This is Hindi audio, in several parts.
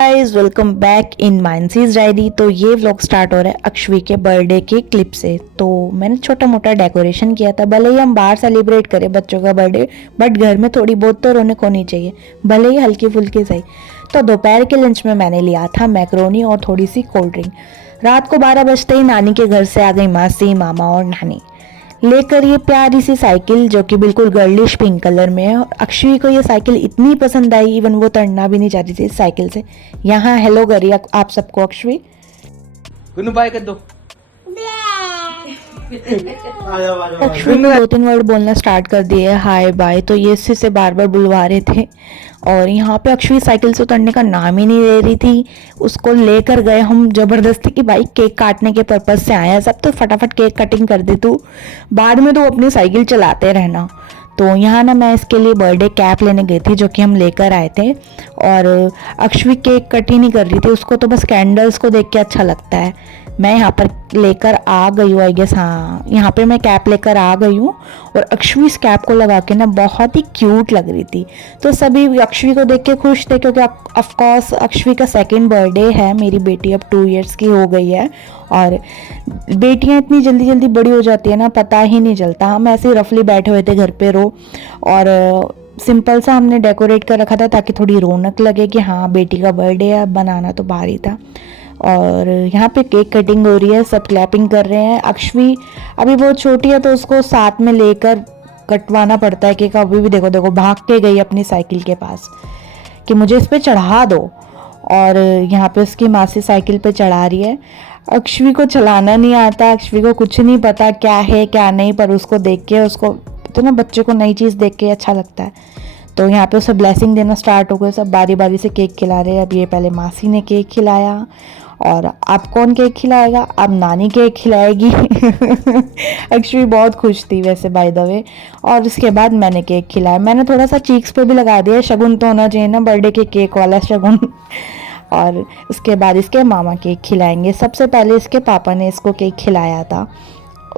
Guys welcome back in Mansi's diary. तो ये व्लॉग स्टार्ट हो रहा है अक्षवी के बर्थडे के क्लिप से। तो मैंने छोटा मोटा डेकोरेशन किया था। भले ही हम बाहर सेलिब्रेट करें बच्चों का बर्थडे, बट घर में थोड़ी बहुत तो रौनक होनी चाहिए, भले ही हल्की फुल्की सही। तो दोपहर के लंच में मैंने लिया था मैक्रोनी और थोड़ी सी कोल्ड ड्रिंक। रात को 12 बजते ही नानी के घर से आ गई मासी, मामा और नानी लेकर ये प्यारी सी साइकिल जो कि बिल्कुल गर्लिश पिंक कलर में है। और अक्षवी को ये साइकिल इतनी पसंद आई, इवन वो तड़ना भी नहीं चाहती थी इस साइकिल से। यहाँ हेलो करिए आप सबको अक्षवी। बाय कर दो। अक्षवी ने 2-3 वर्ड बोलना स्टार्ट कर दिए, हाय बाय। तो ये इसी से बार बार बुलवा रहे थे। और यहाँ पे अक्षवी साइकिल से उतरने का नाम ही नहीं ले रही थी। उसको लेकर गए हम जबरदस्ती की, बाइक केक काटने के पर्पज से आया सब, तो फटाफट केक कटिंग कर दे तू, बाद में तो अपनी साइकिल चलाते रहना। तो यहाँ ना मैं इसके लिए बर्थडे कैप लेने गई थी जो कि हम लेकर आए थे। और अक्षवी केक कट ही नहीं कर रही थी, उसको तो बस कैंडल्स को देख के अच्छा लगता है। मैं यहाँ पर लेकर आ गई हूँ, आई गेस, हाँ यहाँ पे मैं कैप लेकर आ गई हूँ। और अक्षवी इस कैप को लगा के ना बहुत ही क्यूट लग रही थी। तो सभी अक्षवी को देख के खुश थे, क्योंकि ऑफकोर्स अक्षवी का सेकेंड बर्थडे है। मेरी बेटी अब 2 इयर्स की हो गई है। और बेटियां इतनी जल्दी जल्दी बड़ी हो जाती है ना, पता ही नहीं चलता। हम ऐसे ही रफली बैठे हुए थे घर पे और सिंपल सा हमने डेकोरेट कर रखा था ताकि थोड़ी रौनक लगे कि हाँ बेटी का बर्थडे है। बनाना तो बाहर ही था। और यहाँ पे केक कटिंग हो रही है, सब क्लैपिंग कर रहे हैं। अक्षवी अभी बहुत छोटी है तो उसको साथ में लेकर कटवाना पड़ता है केक। अभी भी देखो देखो भाग के गई अपनी साइकिल के पास कि मुझे इस पे चढ़ा दो। और यहाँ पे उसकी मासी साइकिल पे चढ़ा रही है। अक्षवी को चलाना नहीं आता, अक्षवी को कुछ नहीं पता क्या है क्या नहीं, पर उसको देख के, उसको तो ना बच्चे को नई चीज़ देख के अच्छा लगता है। तो यहाँ पे उसे ब्लेसिंग देना स्टार्ट हो गया, सब बारी बारी से केक खिला रहे हैं। अब ये पहले मासी ने केक खिलाया, और अब कौन केक खिलाएगा, अब नानी केक खिलाएगी। अक्षवी बहुत खुश थी वैसे बाय द वे। और उसके बाद मैंने केक खिलाया। मैंने थोड़ा सा चीक्स पे भी लगा दिया, शगुन तो होना चाहिए ना बर्थडे के केक वाला शगुन। और उसके बाद इसके मामा केक खिलाएंगे। सबसे पहले इसके पापा ने इसको केक खिलाया था।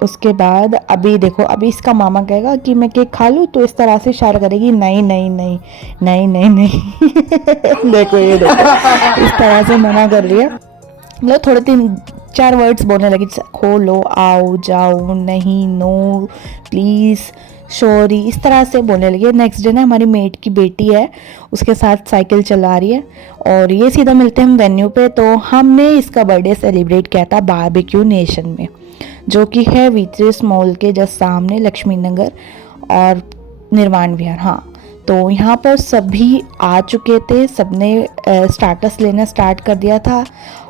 उसके बाद अभी देखो, अभी इसका मामा कहेगा कि मैं केक खा लूँ, तो इस तरह से इशारा करेगी, नहीं नहीं नहीं नहीं नहीं नहीं। देखो ये देखो, इस तरह से मना कर रही है। मतलब थोड़े 3-4 वर्ड्स बोलने लगी, खोलो, आओ, जाओ, नहीं, नो, प्लीज़, सॉरी, इस तरह से बोलने लगी। नेक्स्ट डे ना हमारी मेट की बेटी है, उसके साथ साइकिल चला रही है। और ये सीधा मिलते हैं हम वेन्यू पे। तो हमने इसका बर्थडे सेलिब्रेट किया था बारबेक्यू नेशन में, जो कि है वीट्रेस मॉल के जस्ट सामने, लक्ष्मी नगर और निर्वाण विहार। हाँ, तो यहाँ पर सभी आ चुके थे, सबने स्टार्टर्स लेना स्टार्ट कर दिया था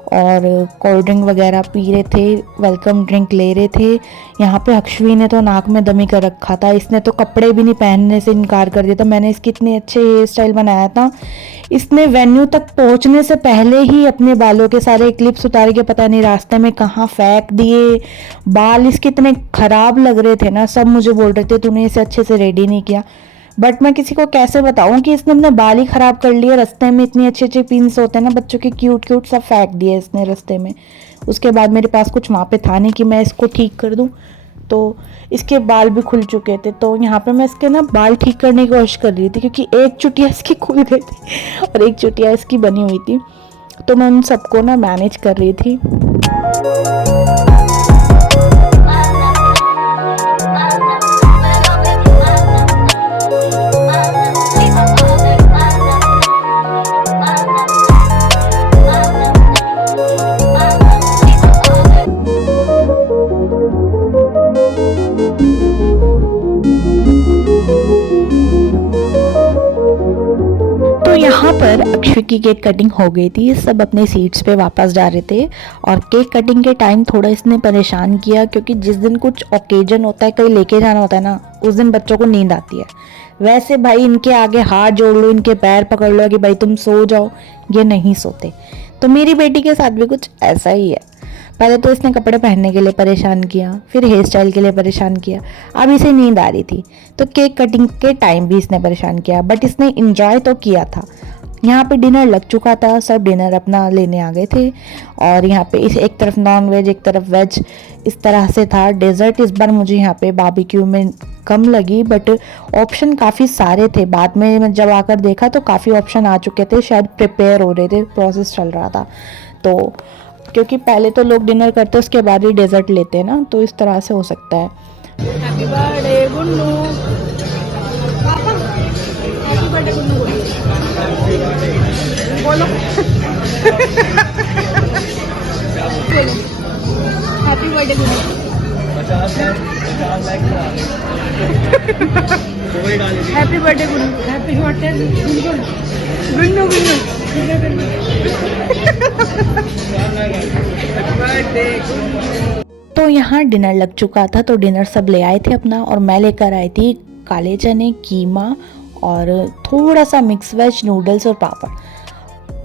और कोल्ड ड्रिंक वगैरह पी रहे थे, वेलकम ड्रिंक ले रहे थे। यहाँ पे अक्षवी ने तो नाक में दमी कर रखा था, इसने तो कपड़े भी नहीं पहनने से इनकार कर दिया था। मैंने इसकी इतने अच्छे हेयर स्टाइल बनाया था, इसने वेन्यू तक पहुँचने से पहले ही अपने बालों के सारे क्लिप्स उतार के पता नहीं रास्ते में कहाँ फेंक दिए। बाल इसके इतने ख़राब लग रहे थे ना, सब मुझे बोल रहे थे तूने इसे अच्छे से रेडी नहीं किया। बट मैं किसी को कैसे बताऊं कि इसने अपने बाल ही खराब कर लिए। रास्ते में इतने अच्छे अच्छे पिन्स होते हैं ना बच्चों के, क्यूट क्यूट, सब फेंक दिए इसने रास्ते में। उसके बाद मेरे पास कुछ वहाँ पे था नहीं कि मैं इसको ठीक कर दूं, तो इसके बाल भी खुल चुके थे। तो यहाँ पे मैं इसके ना बाल ठीक करने की कोशिश कर रही थी, क्योंकि एक चुटिया इसकी खुल गई थी और एक चुटिया इसकी बनी हुई थी। तो मैं उन सबको ना मैनेज कर रही थी। तो यहाँ पर अक्षय की केक कटिंग हो गई थी, सब अपने सीट्स पे वापस जा रहे थे। और केक कटिंग के टाइम थोड़ा इसने परेशान किया, क्योंकि जिस दिन कुछ ओकेजन होता है, कहीं लेके जाना होता है ना, उस दिन बच्चों को नींद आती है। वैसे भाई इनके आगे हाथ जोड़ लो, इनके पैर पकड़ लो कि भाई तुम सो जाओ, ये नहीं सोते। तो मेरी बेटी के साथ भी कुछ ऐसा ही है। पहले तो इसने कपड़े पहनने के लिए परेशान किया, फिर हेयर स्टाइल के लिए परेशान किया, अब इसे नींद आ रही थी। तो केक कटिंग के टाइम भी इसने परेशान किया, बट इसने इंजॉय तो किया था। यहाँ पे डिनर लग चुका था, सब डिनर अपना लेने आ गए थे। और यहाँ पे इस एक तरफ नॉन वेज एक तरफ वेज इस तरह से था। डेजर्ट इस बार मुझे यहाँ पे बारबेक्यू में कम लगी, बट ऑप्शन काफ़ी सारे थे। बाद में मैं जब आकर देखा तो काफ़ी ऑप्शन आ चुके थे, शायद प्रिपेयर हो रहे थे, प्रोसेस चल रहा था। तो क्योंकि पहले तो लोग डिनर करते उसके बाद ही डेजर्ट लेते हैं ना, तो इस तरह से हो सकता है। हैप्पी बर्थडे गुन्नू, पापा हैप्पी बर्थडे गुन्नू बोलो, बोलो happy birthday Gunnu. Happy birthday Gunnu, happy birthday Gunnu, Gunnu तो यहाँ डिनर लग चुका था, तो डिनर सब ले आए थे अपना, और मैं लेकर आई थी काले चने, कीमा और थोड़ा सा मिक्स वेज, नूडल्स और पापड़।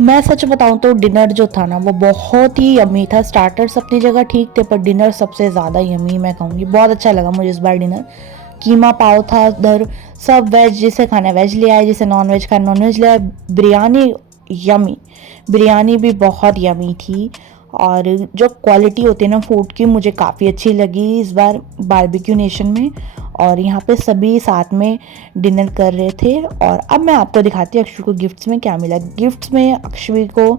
मैं सच बताऊँ तो डिनर जो था ना वो बहुत ही यमी था। स्टार्टर्स अपनी जगह ठीक थे, पर डिनर सबसे ज़्यादा यमी मैं कहूँगी। बहुत अच्छा लगा मुझे इस बार डिनर। कीमा पाव था उधर, सब वेज, जिसे खाना वेज ले आए, जिसे नॉन वेज खाना नॉन वेज ले आए। बिरयानी यमी, बिरयानी भी बहुत यमी थी। और जो क्वालिटी होती है ना फूड की, मुझे काफ़ी अच्छी लगी इस बार बारबेक्यू नेशन में। और यहाँ पे सभी साथ में डिनर कर रहे थे। और अब मैं आपको दिखाती हूँ अक्षवी को गिफ्ट्स में क्या मिला। गिफ्ट्स में अक्षवी को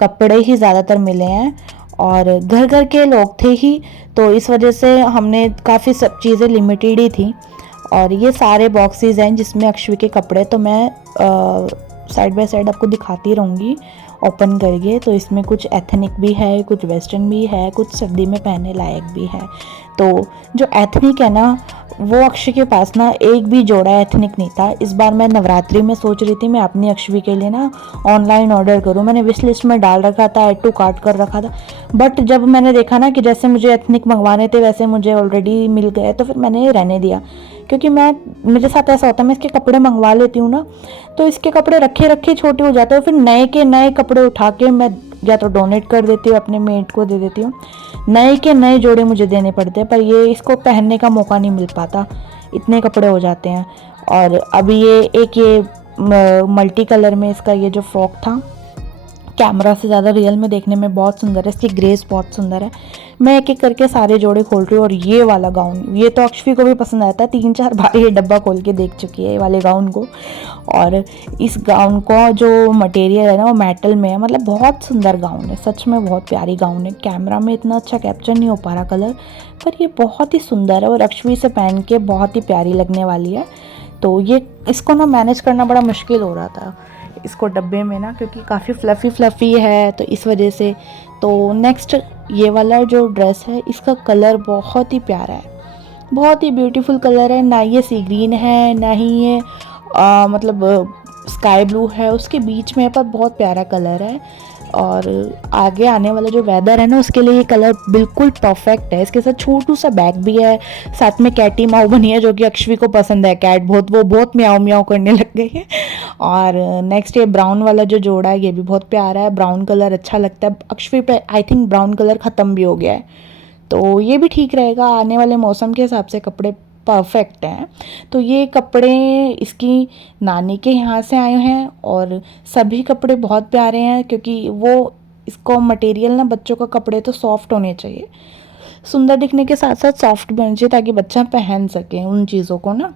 कपड़े ही ज़्यादातर मिले हैं, और घर घर के लोग थे ही, तो इस वजह से हमने काफ़ी सब चीज़ें लिमिटेड ही थी। और ये सारे बॉक्सेस हैं जिसमें अक्षवी के कपड़े, तो मैं साइड बाय साइड आपको दिखाती रहूँगी ओपन करके। तो इसमें कुछ एथनिक भी है, कुछ वेस्टर्न भी है, कुछ सर्दी में पहनने लायक भी है। तो जो एथनिक है ना, वो अक्षय के पास ना एक भी जोड़ा एथनिक नहीं था। इस बार मैं नवरात्रि में सोच रही थी मैं अपनी अक्षवी के लिए ना ऑनलाइन ऑर्डर करूँ। मैंने विश लिस्ट में डाल रखा था, ऐड टू कार्ट कर रखा था, बट जब मैंने देखा ना कि जैसे मुझे एथनिक मंगवाने थे वैसे मुझे ऑलरेडी मिल गए, तो फिर मैंने रहने दिया। क्योंकि मेरे साथ ऐसा होता है, मैं इसके कपड़े मंगवा लेती हूँ ना, तो इसके कपड़े रखे रखे छोटे हो जाते हैं, फिर नए के नए कपड़े उठा के मैं या तो डोनेट कर देती हूँ, अपने मेट को दे देती हूँ। नए के नए जोड़े मुझे देने पड़ते हैं, पर ये इसको पहनने का मौका नहीं मिल पाता, इतने कपड़े हो जाते हैं। और अभी ये मल्टी कलर में इसका ये जो फ्रॉक था, कैमरा से ज़्यादा रियल में देखने में बहुत सुंदर है, इसकी ग्रेस बहुत सुंदर है। मैं एक एक करके सारे जोड़े खोल रही हूँ। और ये वाला गाउन, ये तो अक्षवी को भी पसंद आता है, 3-4 बार ये डब्बा खोल के देख चुकी है ये वाले गाउन को। और इस गाउन का जो मटेरियल है ना वो मेटल में है, मतलब बहुत सुंदर गाउन है, सच में बहुत प्यारी गाउन है। कैमरा में इतना अच्छा कैप्चर नहीं हो पा रहा कलर, पर ये बहुत ही सुंदर है और अक्षवी से पहन के बहुत ही प्यारी लगने वाली है। तो ये इसको ना मैनेज करना बड़ा मुश्किल हो रहा था इसको डब्बे में ना, क्योंकि काफ़ी फ्लफ़ी है, तो इस वजह से। तो नेक्स्ट ये वाला जो ड्रेस है, इसका कलर बहुत ही प्यारा है, बहुत ही ब्यूटीफुल कलर है। ना ये सी ग्रीन है, ना ही ये मतलब स्काई ब्लू है, उसके बीच में, पर बहुत प्यारा कलर है। और आगे आने वाला जो वेदर है ना उसके लिए ये कलर बिल्कुल परफेक्ट है। इसके साथ छोटू सा बैग भी है, साथ में कैटी माऊ बनी है जो कि अक्षवी को पसंद है, कैट बहुत, वो बहुत म्याऊ म्याऊ करने लग गई है। और नेक्स्ट ये ब्राउन वाला जो जोड़ा है ये भी बहुत प्यारा है, ब्राउन कलर अच्छा लगता है अक्षवी पे। आई थिंक ब्राउन कलर ख़त्म भी हो गया है, तो ये भी ठीक रहेगा, आने वाले मौसम के हिसाब से कपड़े परफेक्ट हैं। तो ये कपड़े इसकी नानी के यहाँ से आए हैं, और सभी कपड़े बहुत प्यारे हैं, क्योंकि वो इसको मटेरियल ना, बच्चों का कपड़े तो सॉफ्ट होने चाहिए, सुंदर दिखने के साथ साथ सॉफ्ट भी होने चाहिए, ताकि बच्चा पहन सके उन चीज़ों को ना।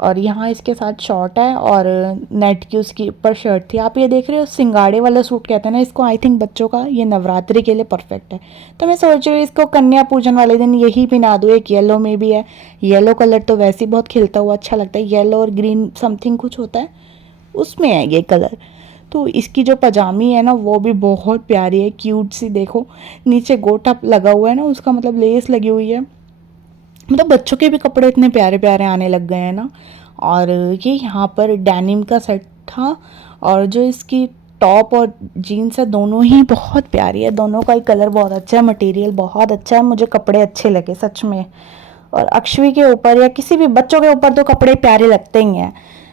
और यहाँ इसके साथ शॉर्ट है और नेट की उसकी ऊपर शर्ट थी। आप ये देख रहे हो सिंगाड़े वाला सूट कहते हैं ना इसको, आई थिंक बच्चों का ये नवरात्रि के लिए परफेक्ट है। तो मैं सोच रही हूँ इसको कन्या पूजन वाले दिन यही पहना दूँ। एक येलो में भी है, येलो कलर तो वैसे ही बहुत खिलता हुआ अच्छा लगता है, येलो और ग्रीन समथिंग कुछ होता है उसमें है ये कलर। तो इसकी जो पजामी है ना वो भी बहुत प्यारी है, क्यूट सी, देखो नीचे गोटा लगा हुआ है ना उसका, मतलब लेस लगी हुई है। मतलब बच्चों के भी कपड़े इतने प्यारे प्यारे आने लग गए हैं ना। और ये यहाँ पर डेनिम का सेट था, और जो इसकी टॉप और जीन्स है दोनों ही बहुत प्यारी है, दोनों का ही कलर बहुत अच्छा है, मटेरियल बहुत अच्छा है, मुझे कपड़े अच्छे लगे सच में। और अक्षवी के ऊपर या किसी भी बच्चों के ऊपर तो कपड़े प्यारे लगते ही हैं,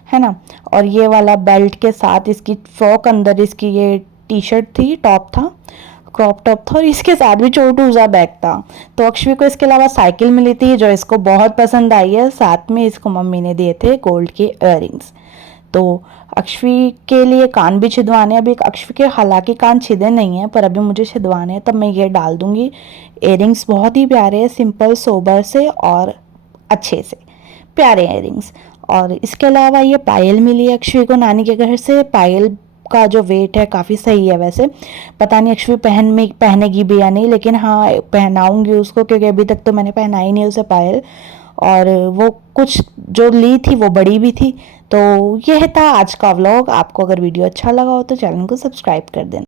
है ना। और ये वाला बेल्ट के साथ इसकी फ्रॉक, अंदर इसकी ये टी शर्ट थी, टॉप था, क्रॉप टॉप था, और इसके साथ भी छोटू सा बैग था। तो अक्षवी को इसके अलावा साइकिल मिली थी जो इसको बहुत पसंद आई है, साथ में इसको मम्मी ने दिए थे गोल्ड के इयररिंग्स। तो अक्षवी के लिए कान भी छिदवाने हैं। अभी अक्षवी के हालांकि कान छिदे नहीं हैं, पर अभी मुझे छिदवाने हैं, तब मैं ये डाल दूंगी। इयररिंग्स बहुत ही प्यारे हैं, सिंपल सोबर से और अच्छे से प्यारे इयररिंग्स। और इसके अलावा ये पायल मिली है अक्षवी को नानी के घर से। पायल का जो वेट है काफ़ी सही है वैसे, पता नहीं अक्षवी पहनेगी भी या नहीं, लेकिन हाँ पहनाऊंगी उसको, क्योंकि अभी तक तो मैंने पहनाई नहीं उसे पायल। और वो कुछ जो ली थी वो बड़ी भी थी। तो यह था आज का व्लॉग। आपको अगर वीडियो अच्छा लगा हो तो चैनल को सब्सक्राइब कर देना।